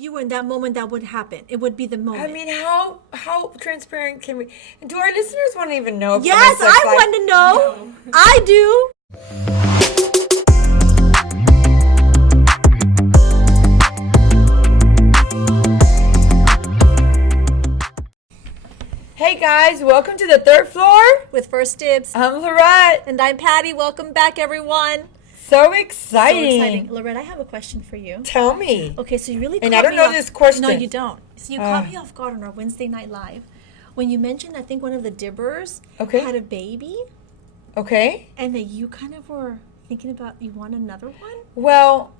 you were in that moment, that would happen. It would be the moment. I mean, how transparent can we? Do our listeners want to even know? Yes, I want to know. No. I do. Hey guys, welcome to the third floor with First Dibs. I'm Lorette. And I'm Patty. Welcome back, everyone. So exciting. Lorette, I have a question for you. Tell me. Okay, so you really And I don't know this question. No, you don't. So you caught me off guard on our Wednesday Night Live when you mentioned, I think one of the Dibbers had a baby. Okay. And that you kind of were thinking about you want another one? Well,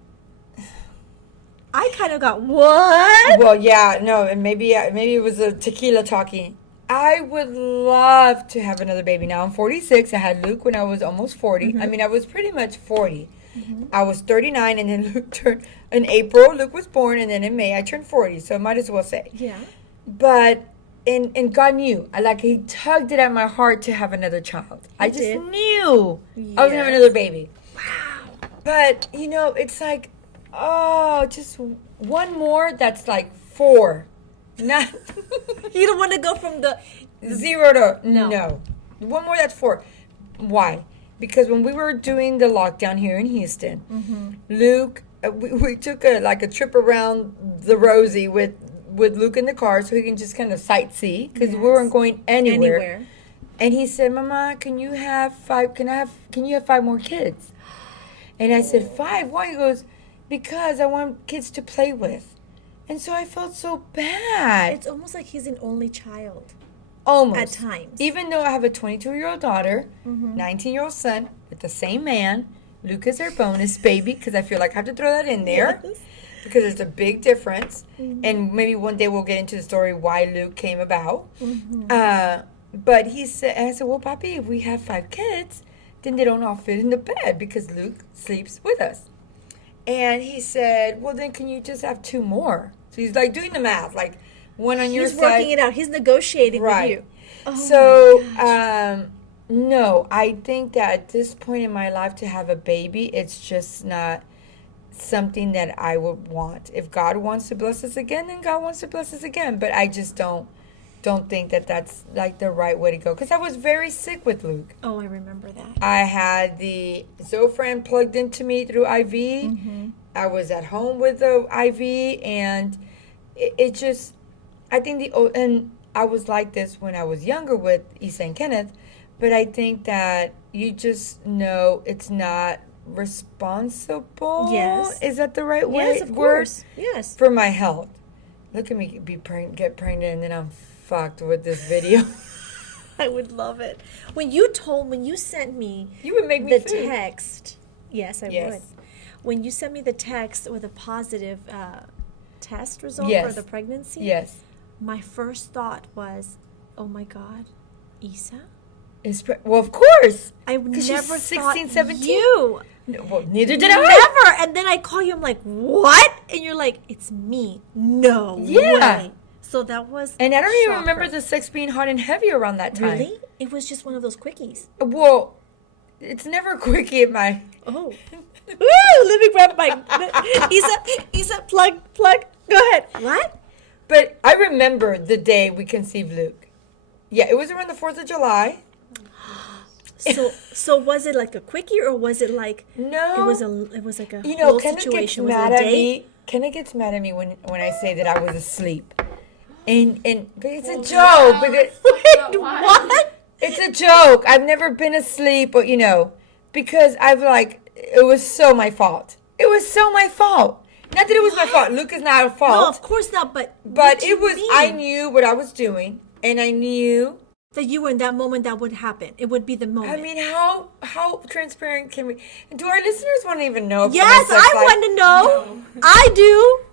I kind of got, what? Well, yeah, no, and maybe it was a tequila talking. I would love to have another baby. Now I'm 46. I had Luke when I was almost 40. Mm-hmm. I mean, I was pretty much 40. Mm-hmm. I was 39, and then Luke turned in April. Luke was born, and then in May I turned 40. So I might as well say. Yeah. But and God knew. He tugged it at my heart to have another child. I just knew I was gonna have another baby. Wow. But it's like, just one more. That's like 4. Not you don't want to go from the 0 to no. One more, that's 4. Why? Because when we were doing the lockdown here in Houston, Luke, we took a trip around the Rosie with Luke in the car so he can just kind of sightsee because we weren't going anywhere. And he said, "Mama, can you have 5 more kids?" And I said, "5? Why?" He goes, "Because I want kids to play with." And so I felt so bad. It's almost like he's an only child. Almost. At times. Even though I have a 22-year-old daughter, 19-year-old son with the same man. Luke is their bonus baby because I feel like I have to throw that in there. Yes. Because there's a big difference. Mm-hmm. And maybe one day we'll get into the story why Luke came about. Mm-hmm. But I said, well, Papi, if we have 5 kids, then they don't all fit in the bed because Luke sleeps with us. And he said, well, then can you just have 2 more? So he's doing the math, one on your side. He's working it out. He's negotiating with you. Oh, so, no, I think that at this point in my life to have a baby, it's just not something that I would want. If God wants to bless us again, then God wants to bless us again. But I just don't think that that's the right way to go. Because I was very sick with Luke. Oh, I remember that. I had the Zofran plugged into me through IV. Mm-hmm. I was at home with the IV, and it just, I think and I was like this when I was younger with Isa and Kenneth, but I think that you just know it's not responsible. Yes. Is that the right word? Yes, of course. Yes. For my health. Look at me get pregnant, and then I'm fucked with this video. I would love it. When you sent me you would make me the text. Yes, I would. When you sent me the text with a positive test result for the pregnancy, yes, my first thought was, oh my God, Isa? Well, of course. I never 16, thought 17. you. No, well, neither did I. Never. And then I call you, I'm like, what? And you're like, it's me. No way. So that was And I don't even remember the sex being hot and heavy around that time. Really? It was just one of those quickies. Well, it's never a quickie at my... Oh. Woo! Let me grab my... Isa, plug. Go ahead. What? But I remember the day we conceived Luke. Yeah, it was around the 4th of July. So was it like a quickie, or was it like... No. It was like a whole situation. Kenneth gets mad at me when I say that I was asleep. And but it's a joke. Wait, what? It's a joke. I've never been asleep, but because it was so my fault. It was so my fault. Not that it was my fault. Luke is not a fault. No, of course not. But it was. I knew what I was doing, and I knew that you were in that moment, that would happen. It would be the moment. I mean, how transparent can we? Do our listeners want to even know? Yes, I want to know. No. I do.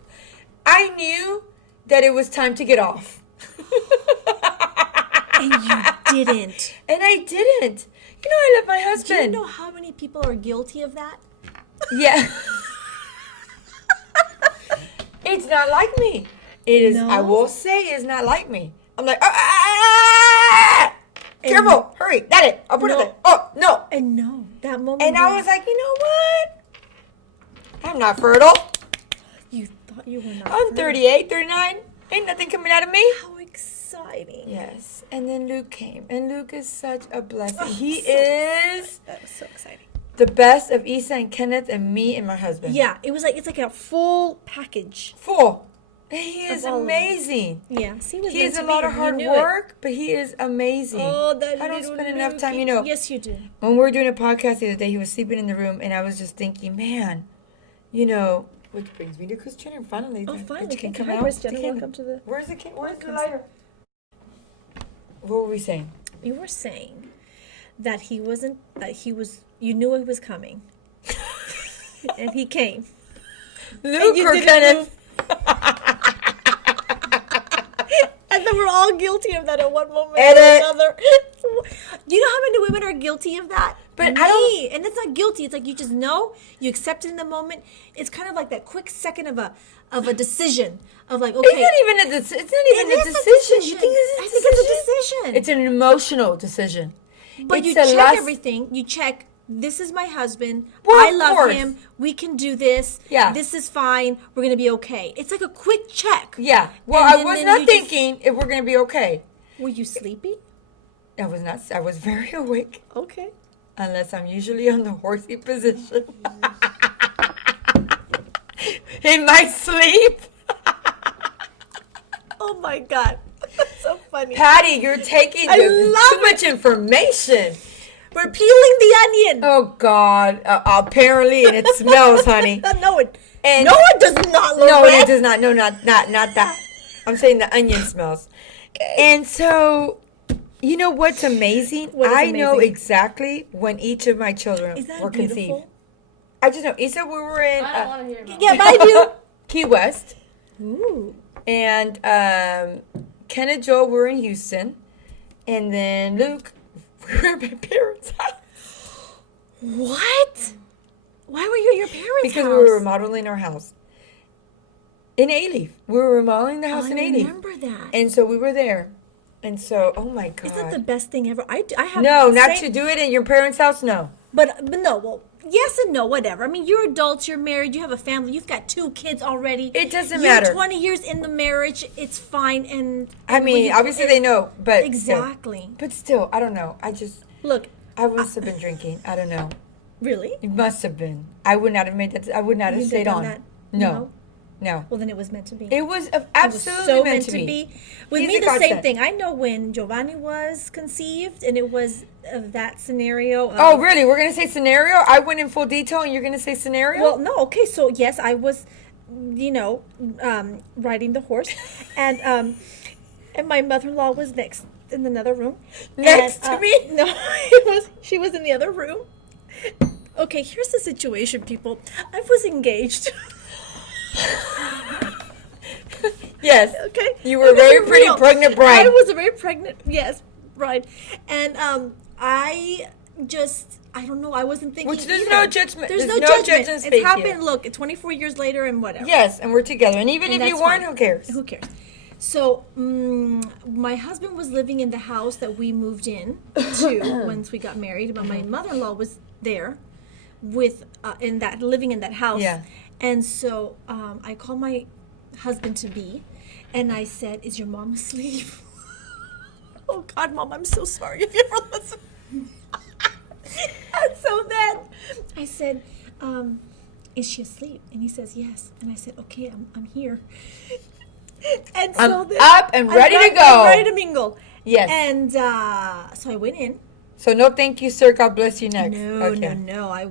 I knew that it was time to get off. And you didn't. And I didn't. I love my husband. Do you know how many people are guilty of that? Yeah. It's not like me. It is. No. I will say it's not like me. I'm like, careful, hurry, that it. I'll put it there. Oh, no. And no, moment. And I was like, you know what? I'm not fertile. You thought thought you were not. I'm 38, 39. Ain't nothing coming out of me. How exciting. Yes. And then Luke came. And Luke is such a blessing. Oh, He so is that was so exciting. the best of Isa and Kenneth and me and my husband. Yeah, it's like a full package. Full. He is all of it. amazing. Yeah, see, He is a lot of hard work, but he is amazing. Oh, that I don't little spend enough time, Lukey. you know. Yes, you do. When we were doing a podcast the other day, he was sleeping in the room, and I was just thinking, man, you know, which brings me to Christian, finally. Oh, finally. It can come Hi, out. Christian. It can- Welcome to the... Where's the lighter? What were we saying? You were saying that you knew he was coming. And he came. Luke you or didn't Kenneth? And then we're all guilty of that at one moment Edit. or another. Do you know how many women are guilty of that? But Me. I don't- And it's not guilty. It's like you just know, you accept it in the moment. It's kind of like that quick second of a decision of like, okay. It's not even a decision. It's not even It a is decision. You think I it's a think decision? it's a decision. It's an emotional decision. But It's you a check last- everything. You check, this is my husband. Well, I of love course. him. We can do this. Yeah. This is fine. We're going to be okay. It's like a quick check. Yeah. Well, And I then- was then not you just- thinking if we're going to be okay. Were you sleepy? I was not. I was very awake. Okay. Unless I'm usually on the horsey position. In my sleep. Oh my God. That's so funny. Patty, you're taking I too love much information. We're peeling the onion. Oh, God. Apparently, and it smells, honey. No, it And does not. no, Lorette. it does not. No, not that. I'm saying the onion smells. And so, you know what's amazing? What is I know amazing? exactly when each of my children Is that were beautiful? conceived. I just know. Isa, we were in I don't want to hear about Yeah, but I do. Key West. Ooh. And Ken and Joel were in Houston. And then Luke, we were at my parents' house. What? Why were you at your parents' Because house? we were remodeling our house. In A-Leaf. We were remodeling the house I in A-Leaf. remember that. And so we were there. And so, oh my God. Isn't that the best thing ever? I have No, not same- to do it in your parents' house, no. But no, well, yes and no, whatever. I mean, you're adults, you're married, you have a family, you've got 2 kids already. It doesn't You're matter. 20 years in the marriage, it's fine. And I when mean, you- obviously they know, but Exactly. Still, but still, I don't know. Look, I must have been drinking. I don't know. really? It must have been. I would not have made that. I would not have You'd stayed done on. that? No, no. Well, then it was meant to be. It was It was absolutely so meant to be. With He's me, a the same godsend. thing. I know when Giovanni was conceived, and it was that scenario. Of, Oh, really? We're gonna say scenario. I went in full detail, and you're gonna say scenario. Well, no, okay. So yes, I was, riding the horse, and my mother-in-law was next in another room. Next And, to me? No, she was in the other room. Okay, here's the situation, people. I was engaged. yes. Okay. You were a very Okay, pretty real. pregnant bride. I was a very pregnant, yes, bride. And I don't know, I wasn't thinking. Which there's either. no judgment. There's There's no no judgment. judgment space It's happened, here. look, 24 years later and whatever. Yes, and we're together. And even And if you that's weren't, fine. who cares? Who cares? So, my husband was living in the house that we moved in to once we got married, but my mother-in-law was there with living in that house. Yeah. And so I called my husband to be, and I said, "Is your mom asleep?" Oh God, Mom, I'm so sorry if you ever listen. And so then I said, "Is she asleep?" And he says, "Yes." And I said, "Okay, I'm here." And so I'm then up and ready to I'm go. ready to mingle. Yes. And so I went in. So no, thank you, sir. God bless you next. No. I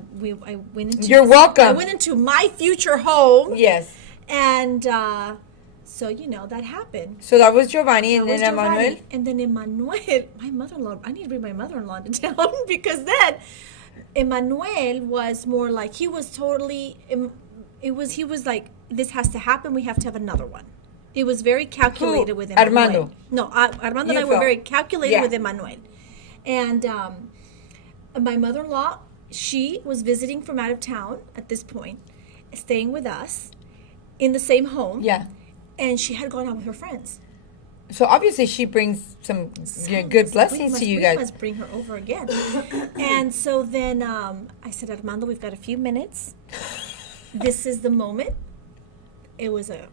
went into. You're welcome. I went into my future home. Yes. And so that happened. So that was Giovanni, and That was then Emmanuel. Giovanni. And then Emmanuel, my mother-in-law. I need to bring my mother-in-law to town because then Emmanuel was more like he was totally. He was like, this has to happen. We have to have another one. It was very calculated with Emmanuel. Armando. No, Armando and You I were felt. very calculated Yeah. with Emmanuel. And my mother-in-law, she was visiting from out of town at this point, staying with us in the same home. Yeah. And she had gone out with her friends. So obviously she brings some good blessings to you We guys. must bring her over again. And so then I said, Armando, we've got a few minutes. This is the moment. it was a.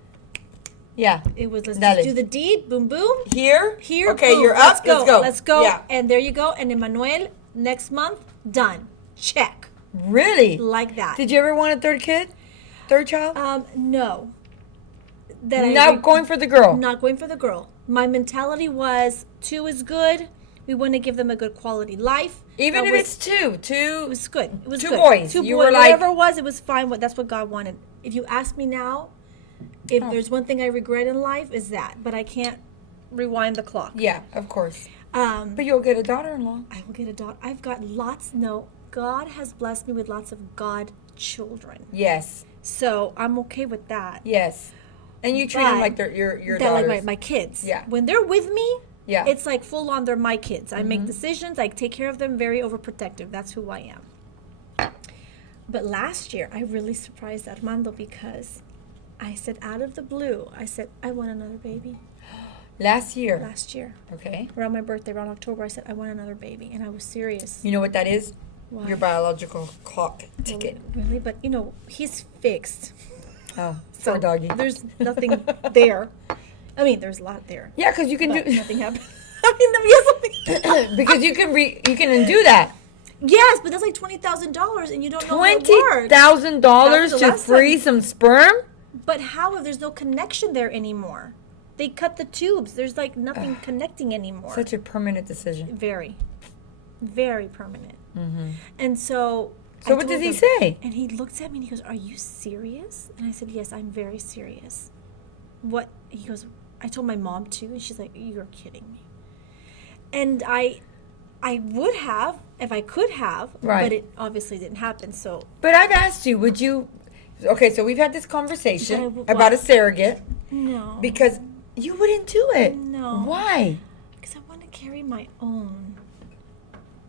Yeah. It was, let's Dale. just do the deed. Boom, boom. Here. Okay, boom. You're up. Let's go. Yeah. And there you go. And Emmanuel, next month, done. Check. Really? Like that. Did you ever want a third kid? Third child? No. Not going for the girl. Not going for the girl. My mentality was 2 is good. We want to give them a good quality life. Even if it's two. It was good. It was 2 good. boys. 2 You boys. were like, Whatever it was, it was fine. That's what God wanted. If you ask me now, if there's one thing I regret in life, is that. But I can't rewind the clock. yeah, of course. But But you'll get a daughter-in-law. I will get a daughter. I've got lots. No, God has blessed me with lots of God children. Yes. So I'm okay with that. Yes. And you treat them But like they're your They're daughters. like my kids. Yeah. When they're with me, Yeah. it's like full on. They're my kids. I make decisions. I take care of them. Very overprotective. That's who I am. But last year, I really surprised Armando because I said out of the blue, I said I want another baby. Last year. Last year, Okay. around my birthday, around October, I said I want another baby, and I was serious. You know what that is? Why? Your biological clock ticket. Really, but he's fixed. Oh, poor doggy. There's nothing there. I mean, there's a lot there. Yeah, because you can But do nothing happened. I mean, yes, something. because you can undo that. Yes, but that's like $20,000, and you don't know how it works. $20,000 That was the to last freeze some sperm? But how if there's no connection there anymore? They cut the tubes. There's like nothing connecting anymore. Such a permanent decision. Very, very permanent. And so. So I what does told he him- say? And he looks at me and he goes, "Are you serious?" And I said, "Yes, I'm very serious." What? He goes, "I told my mom too," and she's like, "You're kidding me." And I would have if I could have, Right. but it obviously didn't happen. So But I've asked you, would you... Okay, so we've had this conversation But about a what? surrogate no, because you wouldn't do it. No. Why? because I want to carry my own.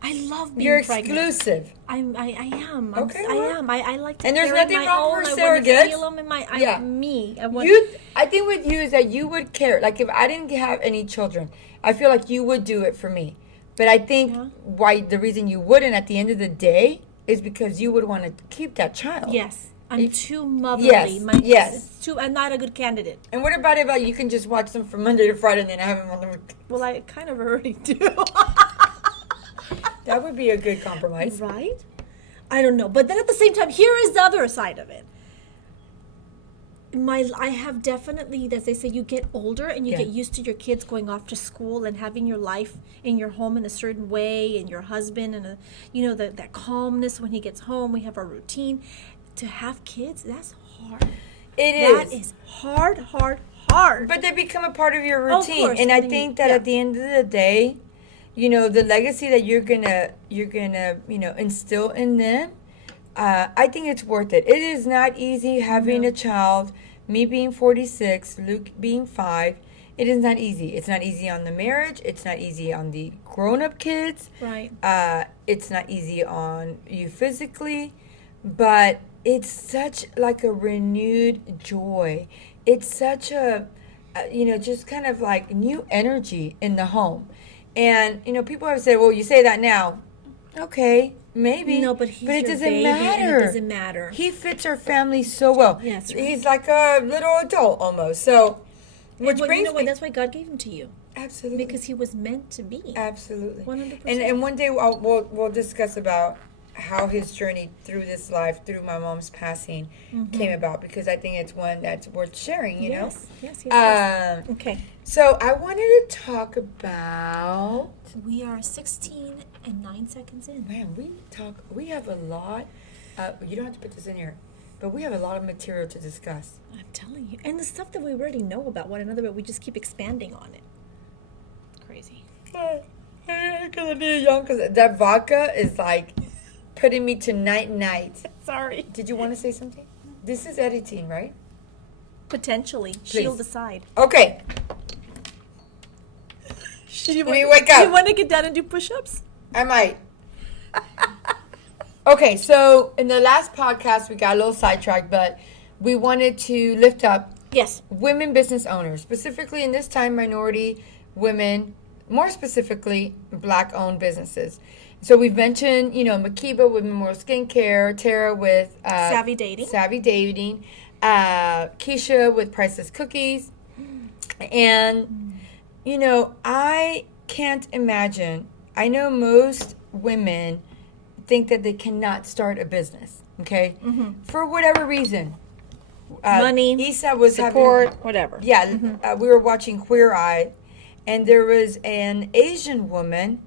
I love being You're pregnant. exclusive. I am. Okay, I well. am. I like to And there's carry nothing my wrong own. for I want to surrogates. feel them in my. Yeah. Me. I want. I think with you is that you would care. Like if I didn't have any children, I feel like you would do it for me. But I think why the reason you wouldn't at the end of the day is because you would want to keep that child. Yes, I'm If- too motherly. Yes, yes. It's too. I'm not a good candidate. And what about if you can just watch them from Monday to Friday and then have them on the weekend? Well, I kind of already do. That would be a good compromise. Right? I don't know. But then at the same time, here is the other side of it. I have definitely, as they say, you get older and you Yeah. get used to your kids going off to school and having your life in your home in a certain way, and your husband and that calmness when he gets home. We have our routine. To have kids, that's hard. That is hard, hard, hard. But they become a part of your Of routine. course, And I and think that yeah. at the end of the day, the legacy that you're gonna instill in them, I think it's worth it. It is not easy having a child, me being 46, Luke being 5. It is not easy. It's not easy on the marriage. It's not easy on the grown-up kids. Right. It's not easy on you physically, but it's such like a renewed joy. It's such a, just kind of like new energy in the home. And, people have said, well, you say that now. Okay, maybe. No, but he's it your doesn't baby, matter. and it doesn't matter. He fits our family so well. Yeah, that's right. He's like a little adult almost. So, which Well, brings you know what? me... That's why God gave him to you. Absolutely. Because he was meant to be. Absolutely. 100%. And one day we'll discuss about how his journey through this life, through my mom's passing, came about, because I think it's one that's worth sharing, Yes. Yes. Okay. So I wanted to talk about... We are 16 and 9 seconds in. Man, we have a lot... you don't have to put this in here, but we have a lot of material to discuss. I'm telling you. And the stuff that we already know about one another, but we just keep expanding on it. Crazy. Because I need young, because that vodka is like putting me to night. Sorry. Did you want to say something? This is editing, right? Potentially. She'll decide. Okay. You me wake up. You want to get down and do push-ups? I might. Okay, so in the last podcast, we got a little sidetracked, but we wanted to lift up Yes. women business owners, specifically in this time, minority women, more specifically, Black-owned businesses. So we've mentioned, Makiba with Memorial Skincare, Tara with Savvy Dating. Savvy Dating. Keisha with Priceless Cookies. And, I can't imagine. I know most women think that they cannot start a business, okay? For whatever reason. Money, Isa was support, whatever. Yeah, we were watching Queer Eye, and there was an Asian woman,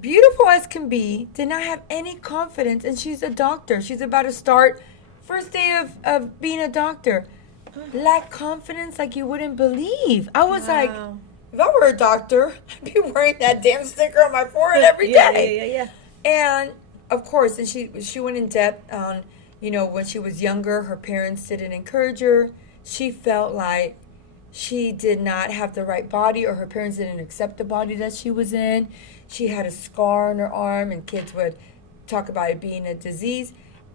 beautiful as can be, did not have any confidence, and she's a doctor. She's about to start first day of being a doctor. Lack confidence like you wouldn't believe. I was like, if I were a doctor, I'd be wearing that damn sticker on my forehead every day. Yeah. And of course, and she went in depth on, when she was younger, her parents didn't encourage her. She felt like she did not have the right body, or her parents didn't accept the body that she was in. She had a scar on her arm, and kids would talk about it being a disease.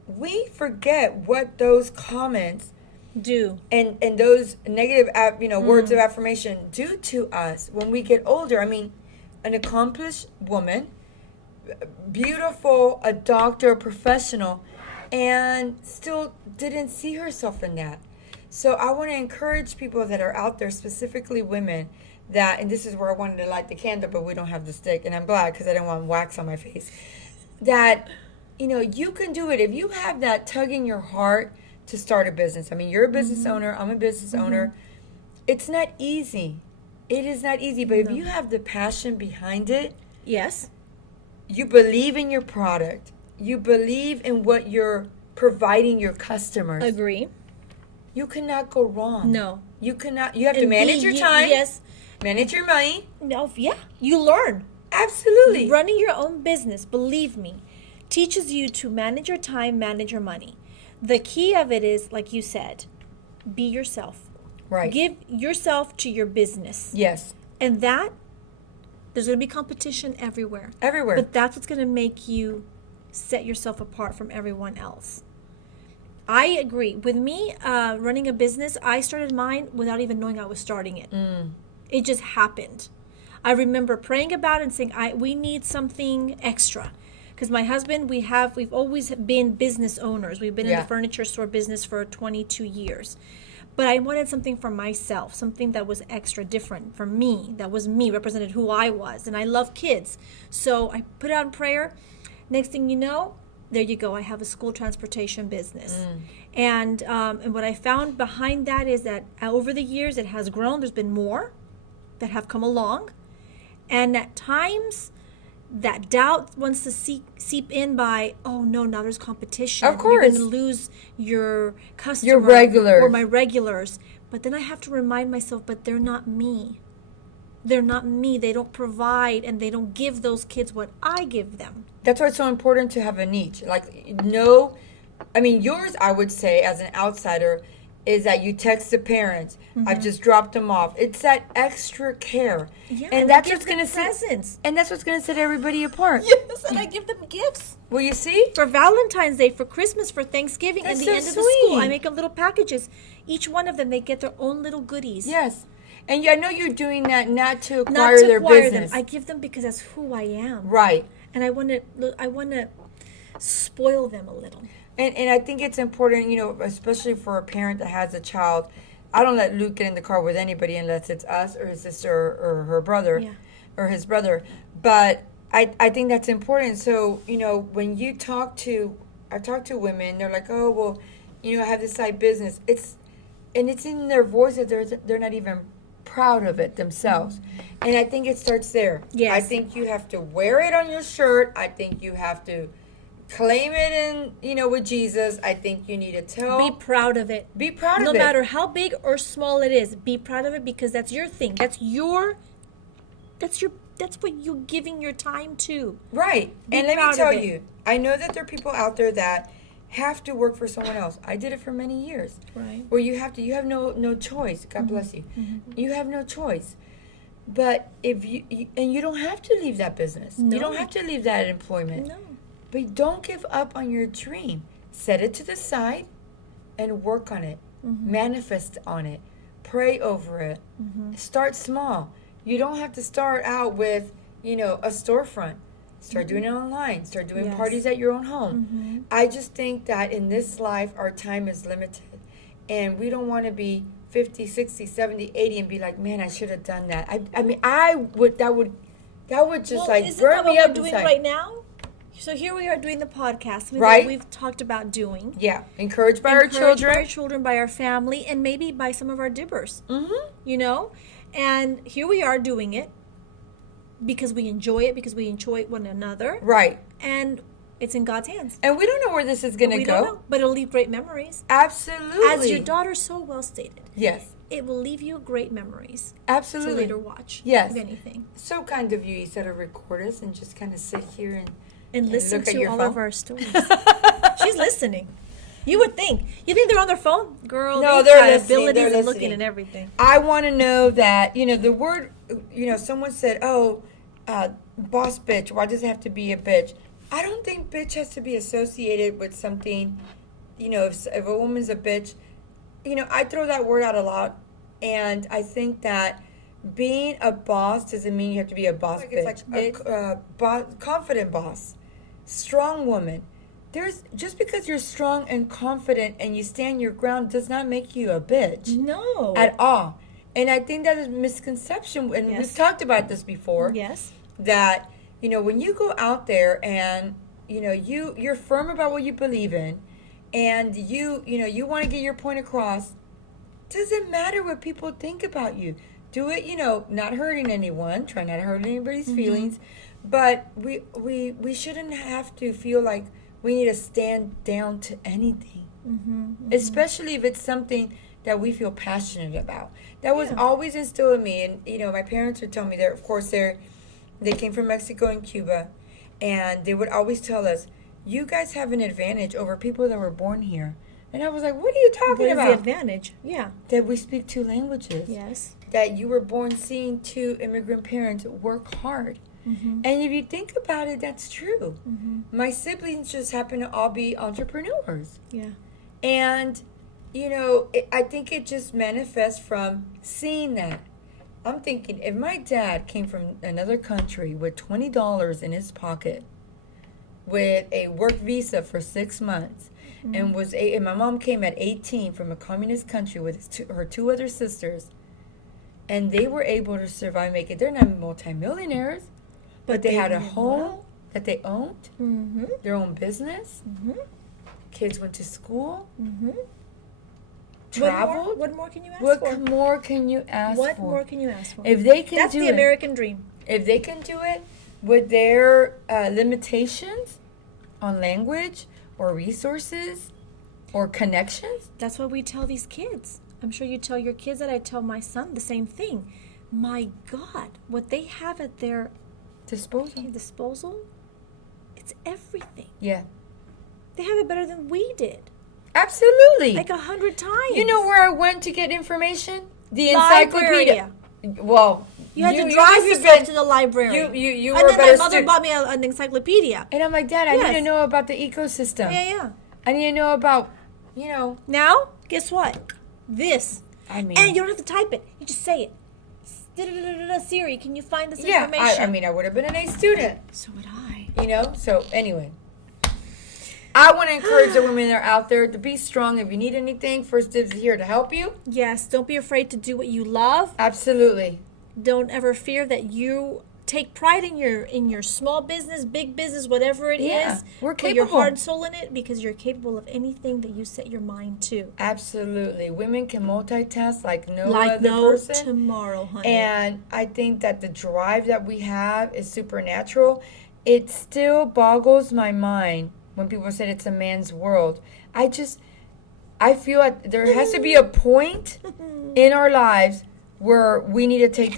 We forget what those comments do, and those negative words of affirmation do to us when we get older. I mean, an accomplished woman, beautiful, a doctor, a professional, and still didn't see herself in that. So I want to encourage people that are out there, specifically women, that, and this is where I wanted to light the candle, but we don't have the stick, and I'm glad because I didn't want wax on my face, that you can do it. If you have that tug in your heart to start a business. I mean, you're a business owner. I'm a business owner. It's not easy. It is not easy. But if you have the passion behind it, yes, you believe in your product. You believe in what you're providing your customers. Agree. You cannot go wrong. No. You cannot. You have to manage your time. Yes. Manage your money. No. Yeah. You learn. Absolutely. Running your own business, believe me, teaches you to manage your time, manage your money. The key of it is, like you said, be yourself. Right. Give yourself to your business. Yes. And that, there's going to be competition everywhere. Everywhere. But that's what's going to make you set yourself apart from everyone else. I agree. With me, running a business, I started mine without even knowing I was starting it. It just happened. I remember praying about it and saying, we need something extra. Because my husband, we've always been business owners. We've been in the furniture store business for 22 years. But I wanted something for myself, something that was extra different for me, that was me, represented who I was. And I love kids. So I put it out in prayer. Next thing you know, there you go. I have a school transportation business. And what I found behind that is that over the years, it has grown. There's been more that have come along. And at times, that doubt wants to seep in by, oh no, now there's competition. Of course. You're going to lose your customer. Your regulars. Or my regulars. But then I have to remind myself, but they're not me. They're not me. They don't provide and they don't give those kids what I give them. That's why it's so important to have a niche. Yours, I would say, as an outsider, is that you text the parents. I've just dropped them off. It's that extra care. Yeah, and that's what's going to set. And that's what's going to set everybody apart. Yes, and I give them gifts. Well, you see? For Valentine's Day, for Christmas, for Thanksgiving, That's and the so end of the school. sweet. I make them little packages. Each one of them, they get their own little goodies. Yes. And I know you're doing that not to acquire their business. Them. I give them because that's who I am. Right. And I want to spoil them a little. And I think it's important, especially for a parent that has a child. I don't let Luke get in the car with anybody unless it's us or his sister or her brother or his brother. But I think that's important. So, when I talk to women, they're like, oh, well, I have this side business. It's in their voice that they're not even proud of it themselves. And I think it starts there. Yes. I think you have to wear it on your shirt. I think you have to claim it with Jesus. I think you need to tell. Be proud of it. Be proud of it. No matter how big or small it is, be proud of it because that's your thing. That's what you're giving your time to. Right. And let me tell you, I know that there are people out there that have to work for someone else. I did it for many years. Right. Where you have no choice. God bless you. You have no choice. But if you don't have to leave that business. No. You don't have to leave that employment. No. But don't give up on your dream. Set it to the side and work on it. Manifest on it. Pray over it. Start small. You don't have to start out with, a storefront. Start doing it online. Start doing parties at your own home. I just think that in this life, our time is limited. and we don't want to be 50, 60, 70, 80 and be like, man, I should have done that. I mean, that would just like isn't burn that me what up we're doing inside. right now? So here we are doing the podcast, something Right. that we've talked about doing. Yeah, encouraged by our children. By our family, and maybe by some of our dibbers. Mm-hmm. You know, and here we are doing it because we enjoy it, because we enjoy one another, Right. and it's in God's hands. And we don't know where this is going to We go. don't know, but it'll leave great memories. Absolutely. As your daughter so well stated. Yes. It will leave you great memories Absolutely. to later watch. Yes. If anything. So kind of you. You said to record us and just kind of sit here And listen look at to your all phone? of our stories. She's listening. You would think. You think they're on their phone? Girl, No, they've they're got listening. abilities They're and listening. looking at everything. I want to know that, the word, someone said, boss bitch. Why does it have to be a bitch? I don't think bitch has to be associated with something, if a woman's a bitch, I throw that word out a lot. And I think that being a boss doesn't mean you have to be a boss bitch. It's like a confident boss, strong woman. Just because you're strong and confident and you stand your ground does not make you a bitch. No. At all. And I think that is a misconception, and Yes. we've talked about this before. Yes. That, when you go out there and, you're firm about what you believe in, and you want to get your point across, doesn't matter what people think about you. Do it, not hurting anyone, try not to hurt anybody's feelings, but we shouldn't have to feel like we need to stand down to anything, especially if it's something that we feel passionate about. That was always instilled in me, and my parents would tell me that, of course, they came from Mexico and Cuba, and they would always tell us, "You guys have an advantage over people that were born here." And I was like, "What are you talking about?" What is the advantage? Yeah. That we speak 2 languages. Yes. That you were born seeing 2 immigrant parents work hard. And if you think about it, that's true. My siblings just happen to all be entrepreneurs. Yeah. And, I think it just manifests from seeing that. I'm thinking, if my dad came from another country with $20 in his pocket, with a work visa for 6 months, and my mom came at 18 from a communist country with her 2 other sisters, and they were able to survive, make it. They're not multimillionaires, but they had a home that they owned, their own business. Kids went to school, traveled. What more can you ask for? What more can you ask for? What more can you ask for? If they can That's do the it, American dream. if they can do it with their limitations on language or resources or connections. That's what we tell these kids. I'm sure you tell your kids that. I tell my son the same thing. My God, what they have at their disposal, it's everything. Yeah. They have it better than we did. Absolutely. Like 100 times. You know where I went to get information? The Library. encyclopedia. Well, You had to drive must have yourself been- to the library. You and were then a my better mother student. bought me an encyclopedia. And I'm like, Dad, I Yes. need to know about the ecosystem. Yeah. I need to know about, Now, guess what? This. I mean. And you don't have to type it. You just say it. Siri, can you find this information? I would have been an A student, So would I. So anyway, I want to encourage the women that are out there to be strong. If you need anything, First Dibs is here to help you. Yes, don't be afraid to do what you love. Absolutely. Don't ever fear that you take pride in your small business, big business, whatever it is. Yeah, we're Put your capable. heart and soul in it, because you're capable of anything that you set your mind to. Absolutely. Women can multitask like no Like other no person. tomorrow, honey. And I think that the drive that we have is supernatural. It still boggles my mind when people say it's a man's world. I feel like there has to be a point in our lives where we need to take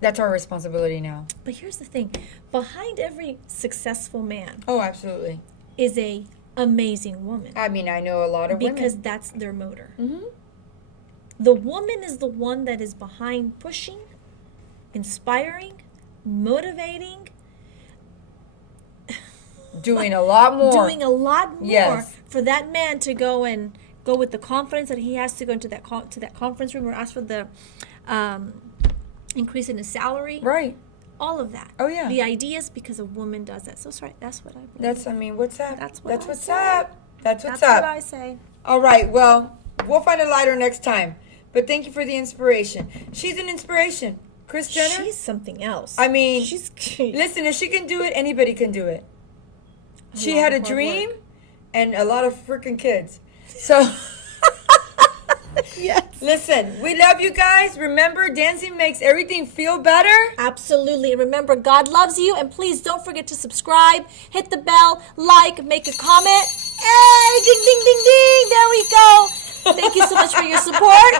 that's our responsibility now. But here's the thing. Behind every successful man Oh, absolutely. is a amazing woman. I mean, I know a lot of women. Because that's their motor. Mhm. The woman is the one that is behind pushing, inspiring, motivating, Doing a lot more. doing a lot more Yes. for that man to go with the confidence that he has to go into that conference room or ask for the increase in his salary. Right. All of that. Oh, yeah. The ideas, because a woman does that. So sorry, that's what I believe. What's up? That's what I what's say. up. That's what's That's up. what I say. All right. Well, We'll find a lighter next time. But thank you for the inspiration. She's an inspiration. Kris Jenner. She's something else. I mean, she's listen, if she can do it, anybody can do it. She had a dream and a lot of freaking kids. So, yes. Listen, we love you guys. Remember, dancing makes everything feel better. Absolutely. Remember, God loves you. And please don't forget to subscribe, hit the bell, like, make a comment. Hey, ding, ding, ding, ding. There we go. Thank you so much for your support.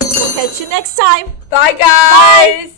We'll catch you next time. Bye, guys. Bye.